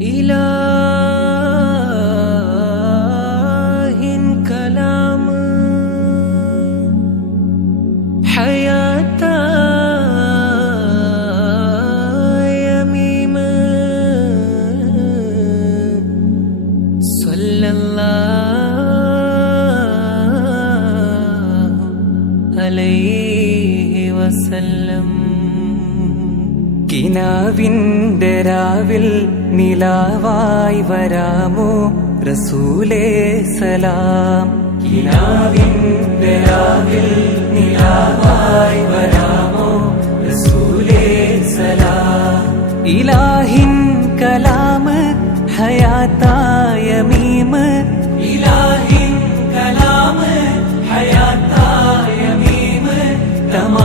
إله كلام حياة صلى الله عليه وسلم. കിനാവിന്റെ രാവിൽ നിലാവായി വരാമോ റസൂലേ സലാം. കിനാവിന്റെ രാവിൽ നിലാവായി വരാമോ റസൂലേ സലാം. ഇലാഹിൻ കലാമ് ഹയാത്തായ മീമ് ഇലാഹിൻ കലാമ് ഹയാത്തായ മീമ് തമാമേ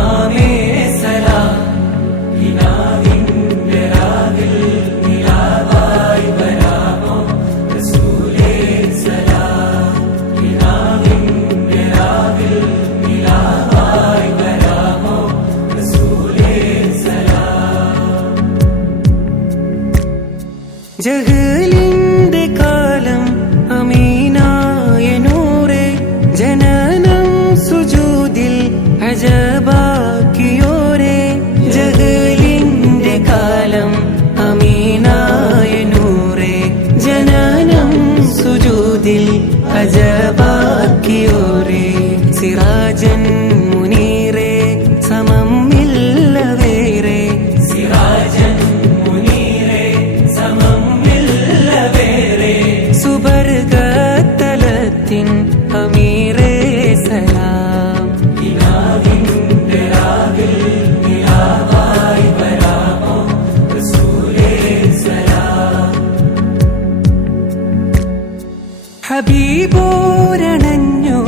ഹബീബോരണഞ്ഞു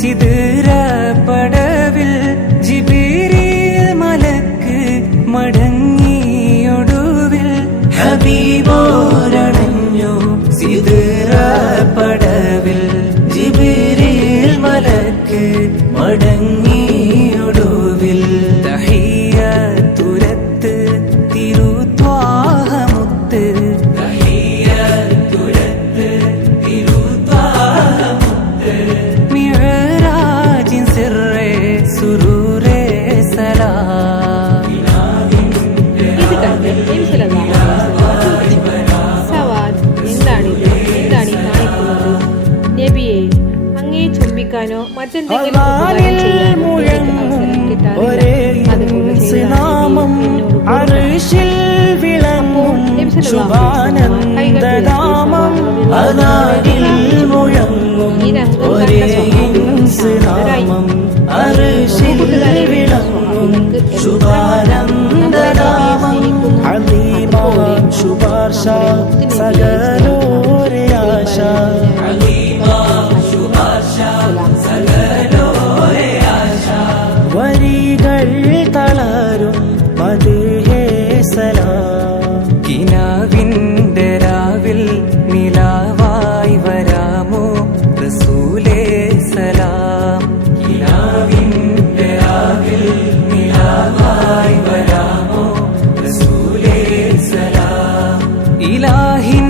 സിദ്ര പടവിൽ ജിബിരിൽ മലക്ക് മടങ്ങിയൊടുവിൽ. ഹബീബോരണഞ്ഞു സിദ്ര പടവിൽ കണ്ട് നബി സല്ലല്ലാഹു അലൈഹി വസല്ലം ചോദിച്ചു സവാദ് എന്താണിത് എന്താണ് ഈ കാണിക്കുന്നത് നബിയെ അങ്ങേ ചുംബിക്കാനോ മറ്റെന്തെങ്കിലും ഉപകാരം ചെയ്യാനോ എനിക്ക് അവസരം കിട്ടാറില്ല അതുകൊണ്ട് നാമം അർഷിൽ വിളങ്ങും ശുഭാനന്ദനാമം ശുപാർശ സകലോരെ ആശ. വരികൾ തളരും മതേ സലാം. കിനാവിൻ ഇലാഹി